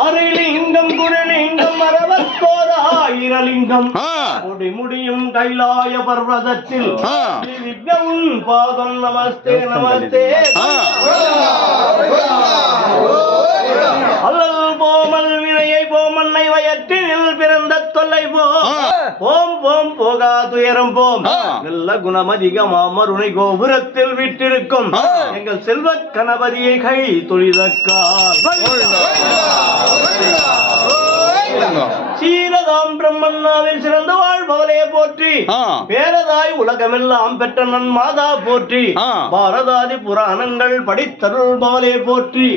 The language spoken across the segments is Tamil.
அரைலிங்கம் குருலிங்கம் மரவத்தோராயிரலிங்கம் முடியும் கைலாய பர்வதத்தில் வித்யவும் பாதம் நமஸ்தே நமஸ்தே அல்லல் போமல் வினையை போமன்னை வயற்றினில் பிறந்த தொல்லை போம் போம் போகா துயரம் போம் நல்ல குணமதிகமா மருணை கோபுரத்தில் விட்டிருக்கும் எங்கள் செல்வ கணபதியை கை தொழிலக்கார் சீரதாம் பிரம்மண்ணாவில் சிறந்த வாழ்பவளே போற்றி பேரதாய் உலகமெல்லாம் பெற்ற நன் மாதா போற்றி பாரதாதி புராணங்கள் படித்தருள்பவளே போற்றி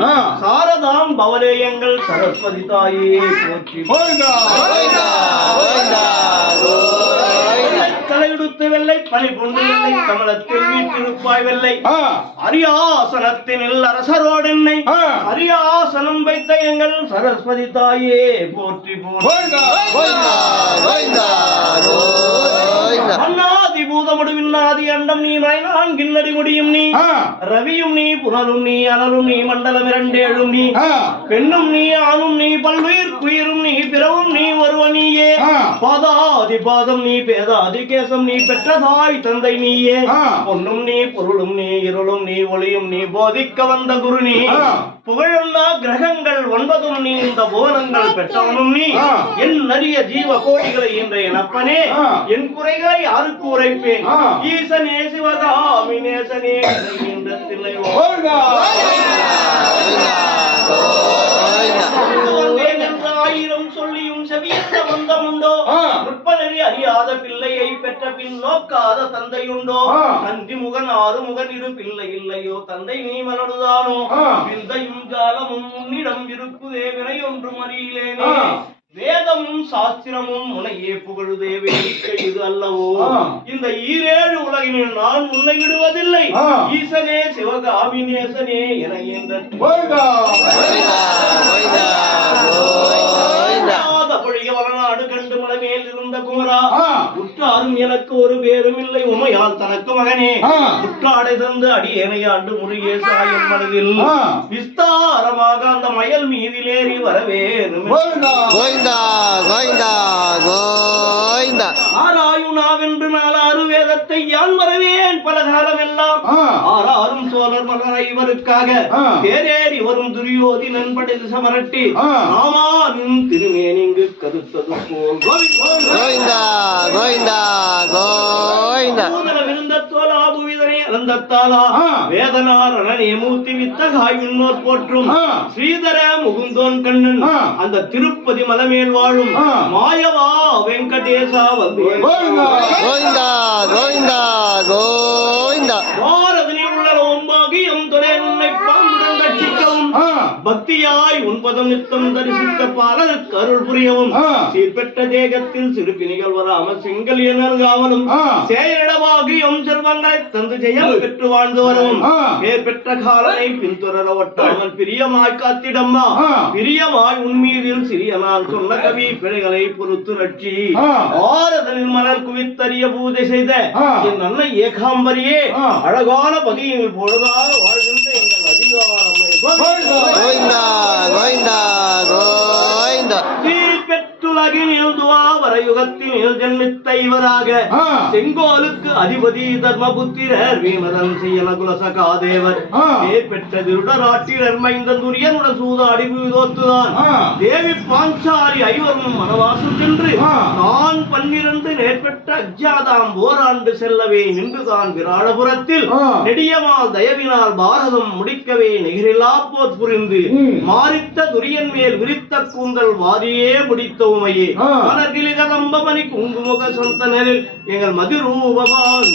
சாரதாம் பவலே எங்கள் சரஸ்வதி தாயே போற்றி தலையுடுத்து வெள்ளை பனி புண்டு வெள்ளை கமலத்தில் வீட்டிருப்பாய் வெள்ளை அரியாசனத்தினில் அரசரோடென்னை அரியாசனம் வைத்த எங்கள் சரஸ்வதி தாயே போற்றி அண்ணாதி பூதமுடுவின்னாதி அண்டம் நீ மறைநான் கிண்ணடி முடியும் நீ ரவியும் நீ புனலும் நீ அனலும் நீ மண்டலம் இரண்டேழும் நீ பெண்ணும் நீ ஆணும் நீ பல்லுயிர் குயிரும் நீ பிறவும் நீ ஒருவ நீயே பாதாதி பாதம் நீ பேதாதி கேசம் நீ பெற்ற தாய் தந்தை நீயே பொன்னும் நீ பொருளும் நீ இருளும் நீ ஒளியும் நீ போதிக்க வந்த குரு நீ புகழுள்ளா கிரகங்கள் ஒன்பதும் நீ இந்த புவனங்கள் பெற்றவனும் நீ என் நிறைய ஜீவ கோடிகளை என்ற எனப்பனே என் குறைகளை யாருக்கு உரைப்பேன் ஈசனே சிவகாமி நேசனே என்ற தில்லை ஆயிரம் சொல்லியும் செவியற்ற வந்தமுண்டோ முற்பனறி அறியாத பிள்ளையை பெற்ற பின் நோக்காத தந்தையுண்டோ நந்தி முகன் ஆறு முகன் இரு பிள்ளை இல்லையோ தந்தை நீ மலடுதானோ விந்தையும் ஜாலமும் உன்னிடம் இருக்குதே வினை ஒன்றும் அறியிலேனே வேதமும் சாஸ்திரமும் உனையே புகழுதே வேடிக்கை இது அல்லவோ இந்த ஈரேழு உலகினில் நான் உன்னை விடுவதில்லை ஈசனே சிவகாமி நேசனே என என்ற வளநாடு கண்டு மலைமேல் இருந்த குமரா உற்றாரும் எனக்கு ஒரு பேரும் இல்லை உமையால் தனக்கு மகனே உற்றாடை தந்து அடியேனையாண்டு முருகேசா என் மனதில் விஸ்தாரமாக அந்த மயல் மீதிலேறி வரவேணும் ஆராயுணாவென்று நாலாறு வேதத்தை யான் வரவேன் பல காலம் எல்லாம் ஆறாரும் சோழர் மலர் ஐவருக்காக தேரேறி வரும் துரியோதினன் படைத்து சமரட்டி ஆமானும் திருமேனிங்கு கருத்தது போல் வேதனார் மூர்த்தி வித்தகாய் முன்னோர் போற்றும் ஸ்ரீதர முகுந்தோன் கண்ணன் அந்த திருப்பதி மலமேல் வாழும் மாயவா வெங்கடேசா வந்து பாரதனில் உள்ள ஓம்பாகியம் தொலை உன்னை பாம்புடன் ரட்சிக்கவும் பக்தியாய் உன்பதம் நித்தம் தரிசித்த பாலருக்கு அருள் புரியவும் சீர்பெற்ற தேகத்தில் சிறுபிணிகள் வராமல் செங்கல் எனர்காமலும் சேரிடவாகியும் செல்வங்களை தந்து ஜெயம் பெற்று வாழ்ந்து வரவும் பேர் பெற்ற காலனை பின்தொடர ஒட்டாமல் பிரியமாய் காத்திடம்மா பிரியமாய் உன்மீதில் சிறிய நாள் சொன்ன கவி பிழைகளை பொறுத்து ரட்சி ஆரதனில் மலர் குவித்தறிய பூஜை செய்த என் நல்ல ஏகாம்பரியே அழகான பகியில் பொழுதாக வாழ்கின்ற எங்கள் அதிகாரமே பெற்றுலகினில் துவாபர யுகத்தினில் ஜன்மித்த இவராக செங்கோலுக்கு அதிபதி தர்மபுத்திரர் வீமதன் செய்யல குலசகாதேவர் பேர் பெற்ற திருடராட்டிரர் மைந்த துரியனுடன் சூதாடி தோத்துதான் தேவி பாஞ்சாலி ஐவரும் மனவாசம் சென்று நான் 12 நேர்பெற்ற அஜ்ஜாதாம் ஓராண்டு செல்லவே நின்றுதான் விராடபுரத்தில் நெடியமால் தயவினால் பாரதம் முடிக்கவே நிகரில்லா போர் புரிந்து மாறித்த துரியன் மேல் விரித்த கூந்தல் வாரியே முடித்த உமையே மலர்கிளி கதம்பமணி குங்குமுக சொந்தனரில் எங்கள் மதிரூபமான்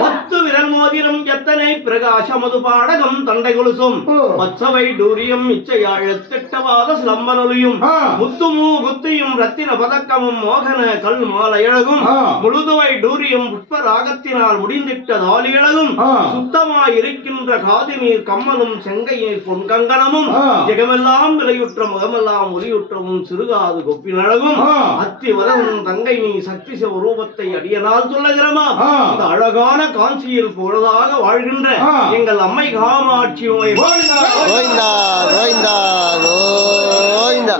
10 விரல் மோதிரம் எத்தனை பிரகாச மது பாடகம் தண்டை கொலுசும் பச்சவை டூரியம் இச்சையாழத்திட்டவாத சிலம்பனொலியும் முத்துமூ குத்தியும் ரத்தின பதக்கமும் மோகன கல் மாலையழகும் முழுதுவை டூரியம் புஷ்பராகத்தினால் முடிந்திட்ட தாலியழகும் சுத்தமாய் இருக்கின்ற காதிநீர் கம்மலும் செங்கையில் பொன்கங்கணமும் ஜெகமெல்லாம் விலையுற்ற முகமெல்லாம் ஒலியுற்றமும் சிறுகாது கொப்பின் அழகும் அத்தி வரவும் தங்கை நீ சக்தி சிவரூபத்தை அடியனால் சொல்லுகிறமா இந்த அழகான காஞ்சியில் போல வரதாக வாழ்கின்ற எங்கள் அம்மை காமாட்சி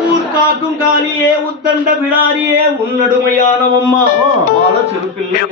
ஊர் காக்கும் காலியே உத்தண்ட விடாரியே உன்னடுமையான அம்மா பால சிறுப்பிள்ளை